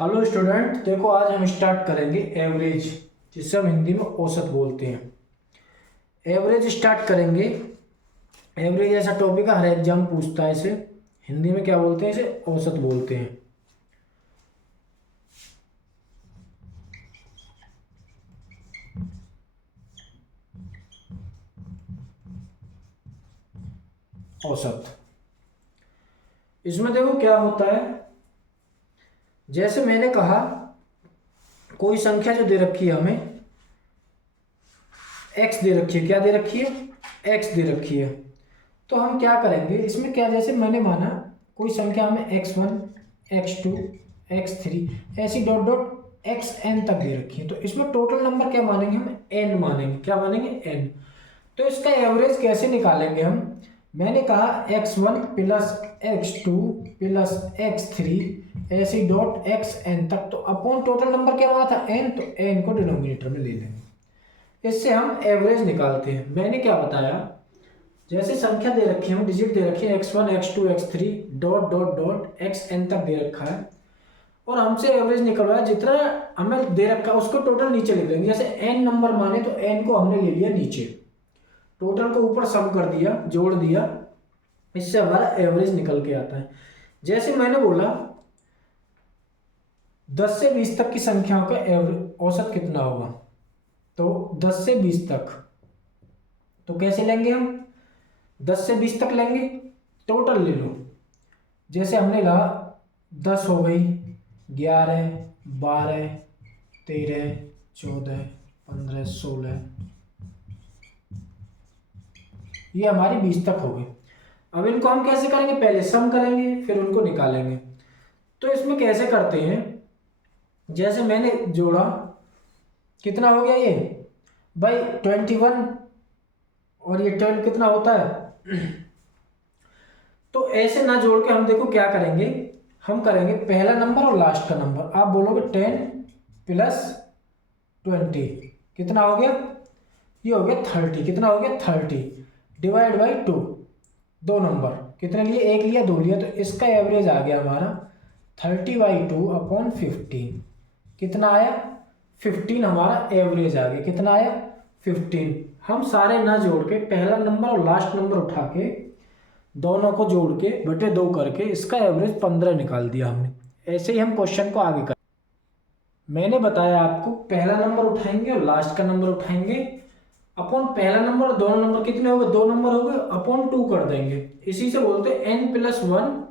Hello student, देखो आज हम स्टार्ट करेंगे एवरेज, जिसे हम हिंदी में औसत बोलते हैं। एवरेज स्टार्ट करेंगे। एवरेज ऐसा टॉपिक है, हर एग्जाम पूछता है इसे। हिंदी में क्या बोलते हैं? इसे औसत बोलते हैं। औसत। इसमें देखो क्या होता है। जैसे मैंने कहा, कोई संख्या जो दे रखी है हमें, एक्स दे रखी है। क्या दे रखी है? एक्स दे रखी है। तो हम क्या करेंगे इसमें? क्या, जैसे मैंने माना कोई संख्या हमें x1, x2, x3 ऐसी डॉट डॉट xn तक दे रखी है, तो इसमें टोटल नंबर क्या मानेंगे? हम n मानेंगे। क्या मानेंगे? n। तो इसका एवरेज कैसे निकालेंगे हम? मैंने कहा x1 plus x2 plus x3 ऐसी डॉट xn तक, तो अपॉन टोटल नंबर क्या माना था? n। तो n को डिनोमिनेटर में ले लेंगे। इससे हम एवरेज निकालते हैं। मैंने क्या बताया? जैसे संख्या दे रखी है, डिजिट दे रखी है x1 x2 x3 dot dot dot xn तक दे रखा है, और हमसे एवरेज निकलवाया। जितना हमें दे रखा है उसको टोटल नीचे लिख देंगे। जैसे n नंबर माने तो n को हमने ले लिया नीचे, टोटल को ऊपर सम कर दिया, जोड़ दिया। इससे हमारा एवरेज निकल के आता है। जैसे मैंने बोला 10 से 20 तक की संख्याओं का औसत कितना होगा, तो 10 से 20 तक तो कैसे लेंगे हम? 10 से 20 तक लेंगे, टोटल ले लो। जैसे हमने कहा 10 हो गई, 11, 12, 13, 14, 15, 16, ये हमारी 20 तक हो गई। अब इनको हम कैसे करेंगे? पहले सम करेंगे, फिर उनको निकालेंगे। तो इसमें कैसे करते हैं? जैसे मैंने जोड़ा, कितना हो गया ये भाई? 21, और ये 12 कितना होता है? तो ऐसे ना जोड़ के हम देखो क्या करेंगे। हम करेंगे पहला नंबर और लास्ट का नंबर। आप बोलोगे 10 प्लस 20 कितना हो गया? ये हो गया 30। कितना हो गया? 30 डिवाइड बाई 2। दो नंबर कितने लिए? एक लिया, दो लिया, तो इसका एवरेज आ गया हमारा 30/2 अपॉन 15। कितना आया? 15 हमारा एवरेज आ गया। कितना आया? 15। हम सारे ना जोड़ के पहला नंबर और लास्ट नंबर उठा के दोनों को जोड़ के बटे 2 करके इसका एवरेज 15 निकाल दिया हमने। ऐसे ही हम क्वेश्चन को आगे कर। मैंने बताया आपको, पहला नंबर उठाएंगे और लास्ट का नंबर उठाएंगे, अपॉन पहला नंबर और दोनों नंबर कितने हो गए? दो नंबर हो गए, अपॉन 2 कर देंगे। इसी से बोलते हैं n+1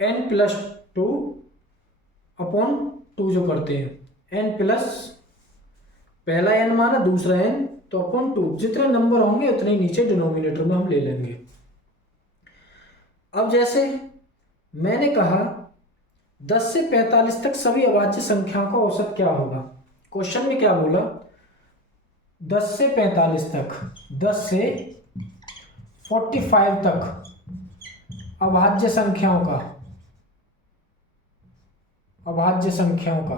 n+2 अपॉन 2 जो करते हैं। n प्लस पहला n माना, दूसरा n, तो अपॉन 2। जितने नंबर होंगे उतने ही नीचे डिनोमिनेटर में हम ले लेंगे। अब जैसे मैंने कहा 10 से 45 तक सभी अभाज्य संख्याओं का औसत क्या होगा? क्वेश्चन में क्या बोला? 10 से 45 तक, 10 से 45 तक अभाज्य संख्याओं का, अभाज्य संख्याओं का,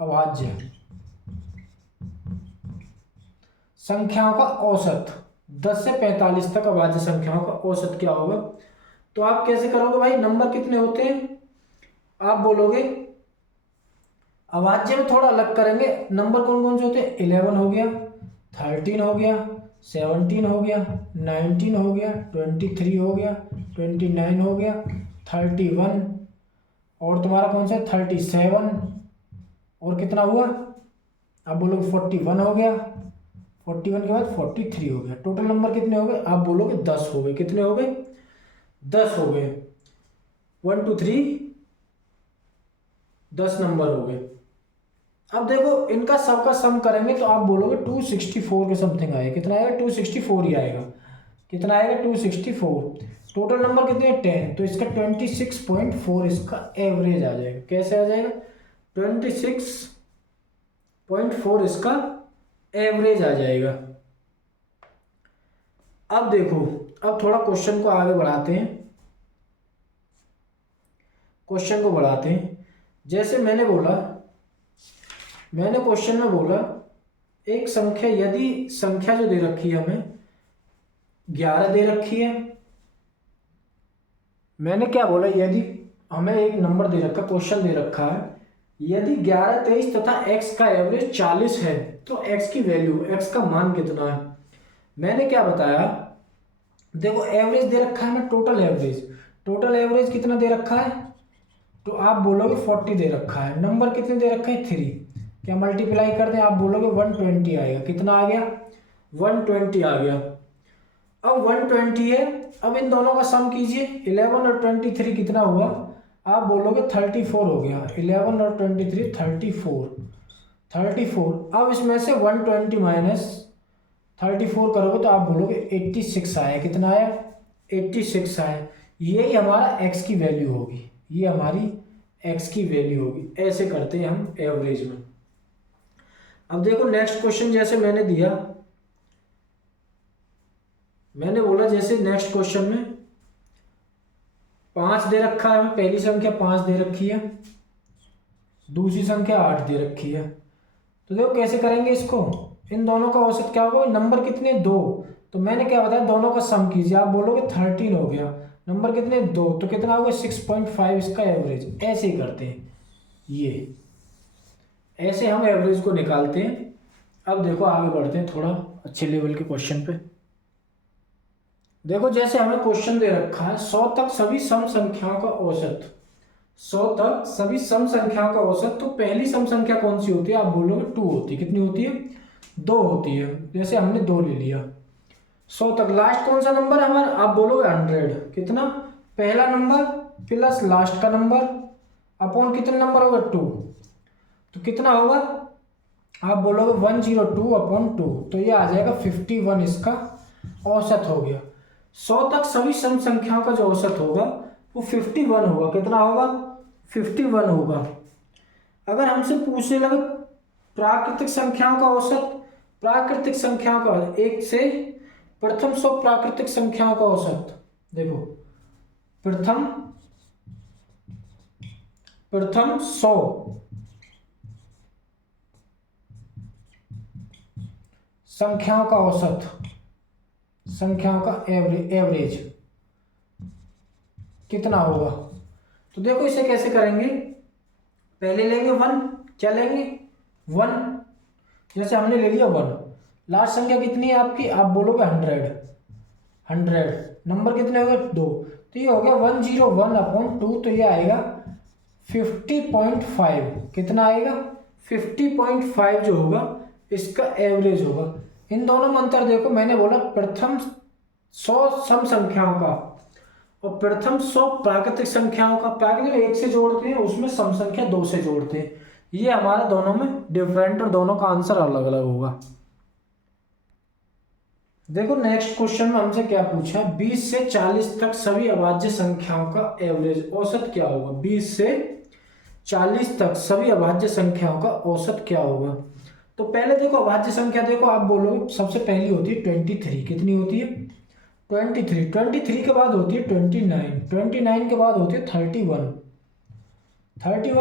अभाज्य संख्याओं का औसत। 10 से 45 तक अभाज्य संख्याओं का औसत क्या होगा? तो आप कैसे करोगे भाई? नंबर कितने होते हैं? आप बोलोगे अभाज्य में थोड़ा अलग करेंगे। नंबर कौन कौन से होते हैं? 11 हो गया, 13 हो गया, 17 हो गया, 19 हो गया, 23 हो गया, 29 हो गया, 31, और तुम्हारा कौन सा है? 37, और कितना हुआ? आप बोलोगे 41 हो गया, 41 के बाद 43 हो गया। टोटल नंबर कितने हो गए? आप बोलोगे 10 हो गए। कितने हो गए? 10 हो गए। 1 2 3 10 नंबर हो गए। अब देखो इनका सबका सम करेंगे तो आप बोलोगे 264 के समथिंग आएगा। कितना आएगा? 264 ही आएगा। कितना आएगा? 264। टोटल नंबर कितने हैं? 10। तो इसका 26.4 इसका एवरेज आ जाएगा। कैसे आ जाएगा? 26.4 इसका एवरेज आ जाएगा। अब देखो, अब थोड़ा क्वेश्चन को आगे बढ़ाते हैं। क्वेश्चन को बढ़ाते हैं। जैसे मैंने बोला, मैंने क्वेश्चन में बोला एक संख्या, यदि संख्या जो दे रखी है हमें 11 दे रखी है। मैंने क्या बोला? यदि हमें एक नंबर दे रखा, क्वेश्चन दे रखा है यदि 11, 23 तथा x का एवरेज 40 है तो x की वैल्यू, x का मान कितना है। मैंने क्या बताया, देखो एवरेज दे रखा है, मैं टोटल एवरेज कितना दे रखा है, तो आप बोलोगे 40 दे रखा है। नंबर कितने दे रखा है 3, क्या मल्टीप्लाई कर दें, आप बोलोगे 120 आएगा। कितना आ गया 120 आ गया। अब 120 है, अब इन दोनों का सम कीजिए, 11 और 23 कितना हुआ, आप बोलोगे 34 हो गया। 11 और 23 34। अब इसमें से 120 माइनस 34 करोगे तो आप बोलोगे 86 आया। कितना आया 86 आया। यही हमारा x की वैल्यू होगी, ये हमारी x की वैल्यू होगी। ऐसे करते हैं हम एवरेज में। अब देखो नेक्स्ट क्वेश्चन, जैसे मैंने दिया, मैंने बोला जैसे नेक्स्ट क्वेश्चन में 5 दे रखा है, हमें पहली संख्या 5 दे रखी है, दूसरी संख्या 8 दे रखी है। तो देखो कैसे करेंगे इसको, इन दोनों का औसत क्या होगा, नंबर कितने 2, तो मैंने क्या बताया दोनों का सम कीजिए, आप बोलोगे 13 हो गया। नंबर कितने 2, तो कितना होगा 6.5 इसका एवरेज। ऐसे ही करते हैं, ये ऐसे हम एवरेज को निकालते हैं। अब देखो आगे बढ़ते हैं थोड़ा अच्छे लेवल के क्वेश्चन पे। देखो जैसे हमें क्वेश्चन दे रखा है 100 तक सभी सम संख्याओं का औसत, 100 तक सभी सम संख्याओं का औसत। तो पहली सम संख्या कौन सी होती है, आप बोलोगे 2 होती है। कितनी होती है 2 होती है। जैसे हमने 2 ले लिया। 100 तक लास्ट कौन सा नंबर है हमारा, आप बोलोगे 100। कितना, पहला नंबर प्लस लास्ट का नंबर अपॉन कितने नंबर होगा 2, तो कितना होगा, आप बोलोगे 102 अपॉन 2, तो ये आ जाएगा 51 इसका औसत हो गया। 100 तक सभी सम संख्याओं का जो औसत होगा वो 51 होगा। कितना होगा 51 होगा। अगर हमसे पूछने लगे प्राकृतिक संख्याओं का औसत, प्राकृतिक संख्याओं का 1 से प्रथम 100 प्राकृतिक संख्याओं का औसत, देखो प्रथम 100 संख्याओं का औसत, संख्याओं का एवरेज कितना होगा। तो देखो इसे कैसे करेंगे, पहले लेंगे 1, क्या लेंगे 1, जैसे हमने ले लिया 1। लास्ट संख्या कितनी है आपकी, आप बोलोगे 100। नंबर कितने हो गए 2, तो ये हो गया 101 अपॉन 2, तो ये आएगा 50.5। कितना आएगा 50.5 जो होगा इसका एवरेज होगा। इन दोनों में अंतर देखो, मैंने बोला प्रथम 100 सम संख्याओं का और प्रथम 100 प्राकृतिक संख्याओं का। प्राकृतिक 1 से जोड़ते हैं, उसमें सम संख्या 2 से जोड़ते हैं। ये हमारा दोनों में डिफरेंट और दोनों का आंसर अलग अलग होगा। देखो नेक्स्ट क्वेश्चन में हमसे क्या पूछा है, 20 से 40 तक सभी अभाज्य संख्याओं का एवरेज औसत क्या होगा। 20 से 40 तक सभी अभाज्य संख्याओं का औसत क्या होगा। तो पहले देखो अभाज्य संख्या, देखो आप बोलोगे सबसे पहली होती है 23। कितनी होती है 23 के बाद होती है 29 के बाद होती है 31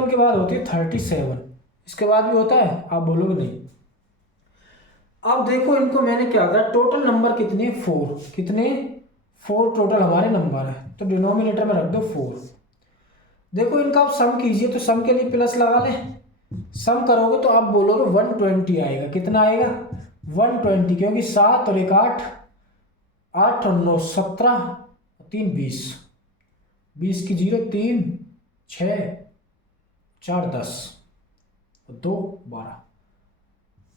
के बाद होती है 37, इसके बाद भी होता है, आप बोलोगे नहीं। अब देखो इनको मैंने क्या कहा, टोटल नंबर कितने 4, कितने 4 टोटल हमारे नंबर है, तो डिनोमिनेटर में रख दो 4। देखो इनका आप सम कीजिए, तो सम के लिए प्लस लगा लें, सम करोगे तो आप बोलोगे 120 आएगा। कितना आएगा 120, क्योंकि 7 और 1 8, 8 और 9 17, 3 20, 20 की 0 3 6 4 10 2 12,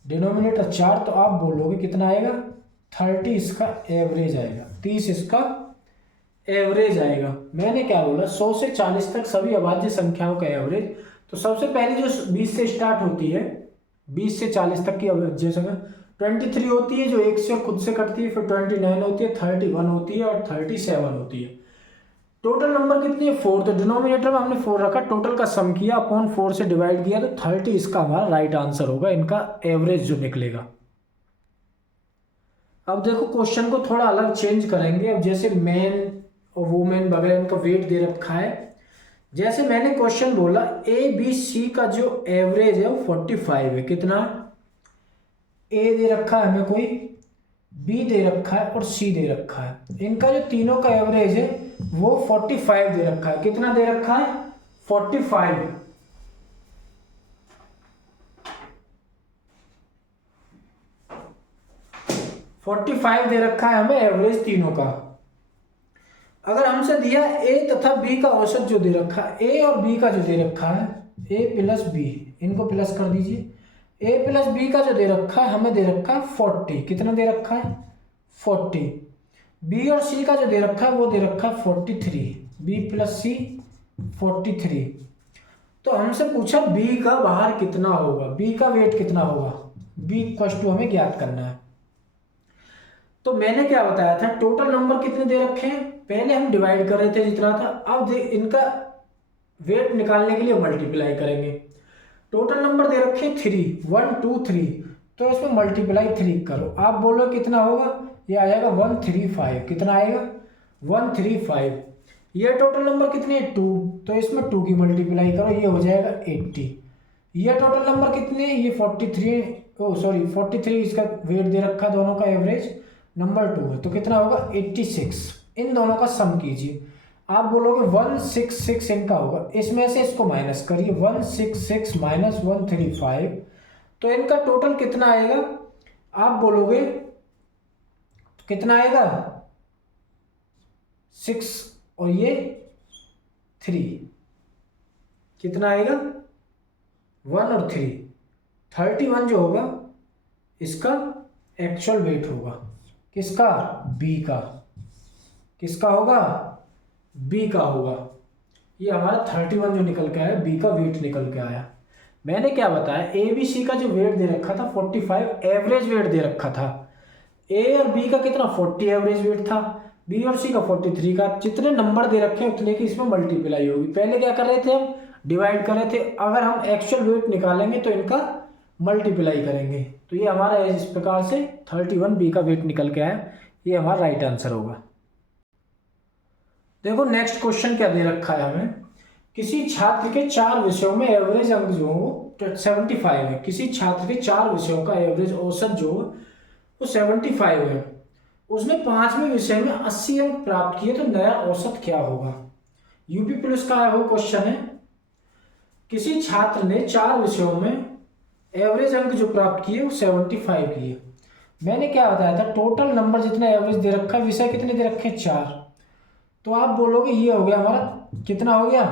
डिनोमिनेटर 4, तो आप बोलोगे कितना आएगा 30 इसका एवरेज आएगा, 30 इसका एवरेज आएगा। मैंने क्या बोला 100 से 40 तक सभी अभाज्य संख्याओं का एवरेज। तो सबसे पहले जो 20 से स्टार्ट होती है, 20 से 40 तक की अभाज्य संख्या 23 होती है जो 1 से और खुद से कटती है, फिर 29 होती है, 31 होती है और 37 होती है। टोटल नंबर कितनी है 4, तो डिनोमिनेटर में हमने 4 रखा, टोटल का सम किया अपॉन 4 से डिवाइड किया, तो 30 इसका हमारा राइट आंसर होगा, इनका एवरेज जो निकलेगा। अब देखो क्वेश्चन को थोड़ा अलग चेंज करेंगे। अब जैसे मैन और वुमेन वगैरह इनका वेट दे रखा है, जैसे मैंने क्वेश्चन बोला ABC का जो एवरेज है वो 45 है। कितना, A दे रखा है हमें कोई, B दे रखा है और C दे रखा है। इनका जो तीनों का एवरेज है वो 45 दे रखा है। कितना दे रखा है 45। 45 दे रखा है हमें एवरेज तीनों का। अगर हमसे दिया ए तथा बी का औसत जो दे रखा है, ए और बी का जो दे रखा है, ए प्लस बी, इनको प्लस कर दीजिए। ए प्लस बी का जो दे रखा है हमें दे रखा है 40, कितना दे रखा है 40। बी और सी का जो दे रखा है वो दे रखा है 43, बी प्लस सी 43। तो हमसे पूछा बी का बाहर कितना होगा, बी का वेट कितना होगा, बी इक्वल टू हमें ज्ञात करना है। तो मैंने क्या बताया था, टोटल नंबर कितने दे रखे हैं, पहले हम डिवाइड कर रहे थे जितना था, अब इनका वेट निकालने के लिए मल्टीप्लाई करेंगे। टोटल नंबर दे रखे 3, 1 2 3, तो इसमें मल्टीप्लाई 3 करो। आप बोलो कितना होगा, ये आएगा 135, कितना आएगा 135। ये टोटल नंबर कितने 2, तो इसमें 2 की मल्टीप्लाई करो, ये हो जाएगा 80। ये टोटल नंबर कितने, ये 43, इसका वेट दे रखा दोनों का एवरेज, नंबर 2 है, तो कितना होगा 86। इन दोनों का सम कीजिए। आप बोलोगे 166 इनका होगा, इसमें से इसको माइनस करिए, 166 माइनस 135, तो इनका टोटल कितना आएगा, आप बोलोगे कितना आएगा 6 और ये 3, कितना आएगा 1 और 3, 31 जो होगा इसका एक्चुअल वेट होगा, किसका बी का, किसका होगा बी का होगा। ये हमारा 31 जो निकल के आया, बी का वेट निकल के आया। मैंने क्या बताया, ए बी सी का जो वेट दे रखा था 45 एवरेज वेट दे रखा था, ए और बी का कितना 40 एवरेज वेट था, बी और सी का 43 का, जितने नंबर दे रखे हैं उतने की इसमें मल्टीप्लाई होगी। पहले क्या कर रहे थे हम, डिवाइड कर रहे थे, अगर हम एक्चुअल वेट निकालेंगे तो इनका मल्टीप्लाई करेंगे। तो ये हमारा इस प्रकार से 31 बी का वेट निकल के आया, ये हमारा राइट आंसर होगा। देखो नेक्स्ट क्वेश्चन क्या दे रखा है हमें, किसी छात्र के 4 विषयों में एवरेज अंक जो हो 75 है, किसी छात्र के 4 विषयों का एवरेज औसत जो वो 75 है, उसने 5वें विषय में 80 अंक प्राप्त किए, तो नया औसत क्या होगा। यूपी पुलिस का है वो क्वेश्चन है। किसी छात्र ने 4 विषयों में एवरेज अंक जो प्राप्त किए वो 75 किए। मैंने क्या बताया था, टोटल नंबर जितना एवरेज दे रखा है, विषय कितने दे रखे 4, तो आप बोलोगे ये हो गया हमारा, कितना हो गया,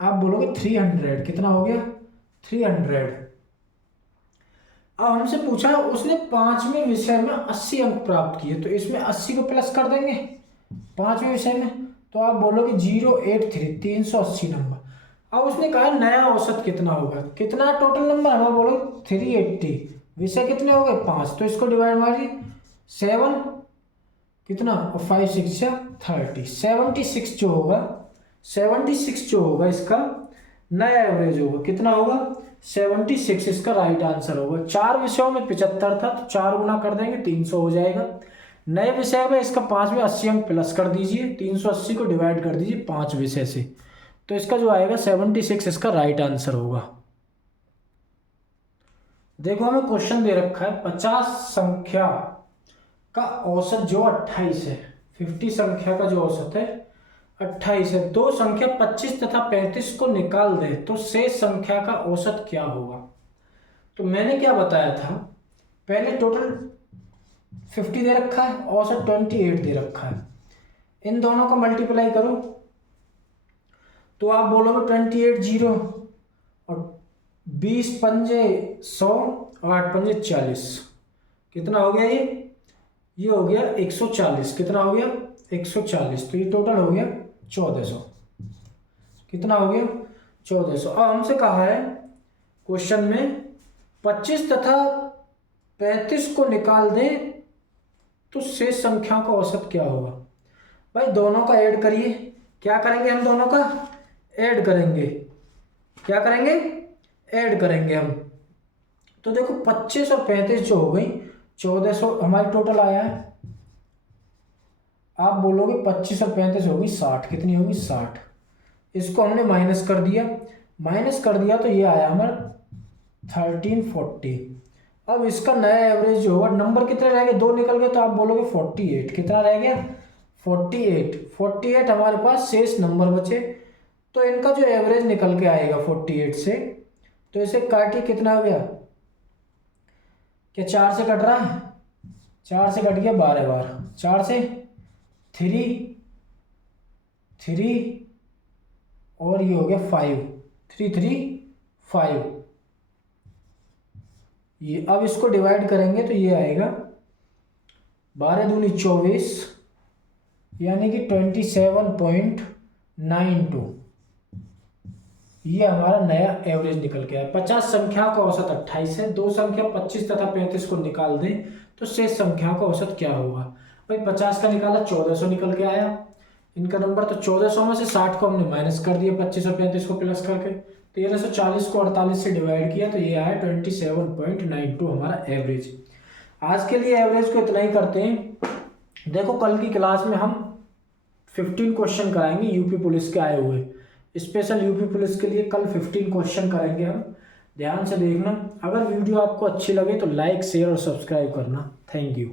आप बोलोगे 300, कितना हो गया 300। अब हमसे पूछा उसने 5वें विषय में 80 अंक प्राप्त किए, तो इसमें 80 को प्लस कर देंगे 5वें विषय में, तो आप बोलोगे 083, 380 नंबर। अब उसने कहा नया औसत कितना होगा, कितना टोटल नंबर, हम बोलो 380, विषय कितने हो गए 5, तो इसको डिवाइड मारिए 7 कितना और 5 6 30, 76 जो होगा, 76 जो होगा इसका नया एवरेज होगा, कितना होगा 76, इसका राइट आंसर होगा। 4 विषयों में 75 था, तो 4 गुना कर देंगे 300 हो जाएगा। नए विषय में इसका 5 में 80 अंक प्लस कर दीजिए, 380 को डिवाइड कर दीजिए 5 विषय से, तो इसका जो आएगा 76, इसका राइट आंसर होगा। देखो हमें क्वेश्चन दे रखा है 50 संख्या का औसत जो 28 है, 50 संख्या का जो औसत है 28 है, दो संख्या 25 तथा 35 को निकाल दे तो शेष संख्या का औसत क्या होगा। तो मैंने क्या बताया था, पहले टोटल 50 दे रखा है, औसत 28 दे रखा है, इन दोनों का मल्टीप्लाई करो, तो आप बोलोगे 28 0 और 20 पंजे 100 और 8 पंजे 40, कितना हो गया ये हो गया 140, कितना हो गया 140, तो ये टोटल हो गया 1400, कितना हो गया 1400। अब हमसे कहा है क्वेश्चन में 25 तथा 35 को निकाल दें तो शेष संख्या का औसत क्या होगा। भाई दोनों का ऐड करिए, क्या करेंगे हम, दोनों का ऐड करेंगे, क्या करेंगे ऐड करेंगे हम। तो देखो 25 और 35 जो हो गई 1400 हमारी टोटल आया है। आप बोलोगे 25 और 35 होगी 60, कितनी होगी 60, इसको हमने माइनस कर दिया, तो ये आया हमारा 1340। अब इसका नया एवरेज जो होगा, नंबर कितने रह गए, 2 निकल गए, तो आप बोलोगे 48, कितना रह गया 48 हमारे पास शेष नंबर बचे, तो इनका जो एवरेज निकल के आएगा 48 से, तो इसे काटिए, कितना हो गया, क्या 4 से कट रहा है, 4 से कट गया 12 बार, 4 से 3 3 और ये हो गया 5, 3 3 5। ये अब इसको डिवाइड करेंगे तो ये आएगा 12 दूनी 24, यानी कि 27.92। ये हमारा नया एवरेज निकल के आया। 50 संख्या का औसत 28 है, दो संख्या 25 तथा 35 को निकाल दें तो शेष संख्या का औसत क्या होगा। भाई 50 का निकाला 1400 निकल के आया इनका नंबर, तो 1400 में से 60 को हमने माइनस कर दिया 25 और 35 को प्लस करके, 1340 को 48 से डिवाइड किया तो ये आया 27.92 हमारा एवरेज। आज के लिए एवरेज को इतना ही करते हैं। देखो कल की क्लास में हम 15 क्वेश्चन कराएंगे यूपी पुलिस के आए हुए, स्पेशल यूपी पुलिस के लिए कल 15 क्वेश्चन करेंगे हम, ध्यान से देखना। अगर वीडियो आपको अच्छी लगे तो लाइक शेयर और सब्सक्राइब करना। Thank you.